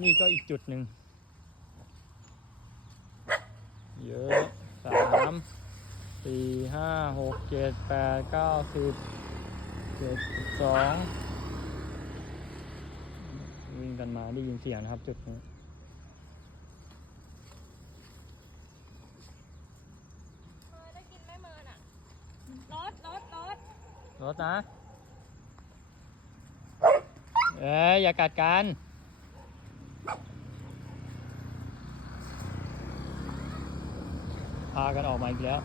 นี่ก็อีกจุดหนึ่งเยอะ3 4 5 6 7 8 9 10 11 12วิ่งกันมาได้ยินเสียงนะครับจุดนี้ได้กินไหมเมินอ่ะรถนะอย่ากัดกันพากันออกมาอีกแล้ว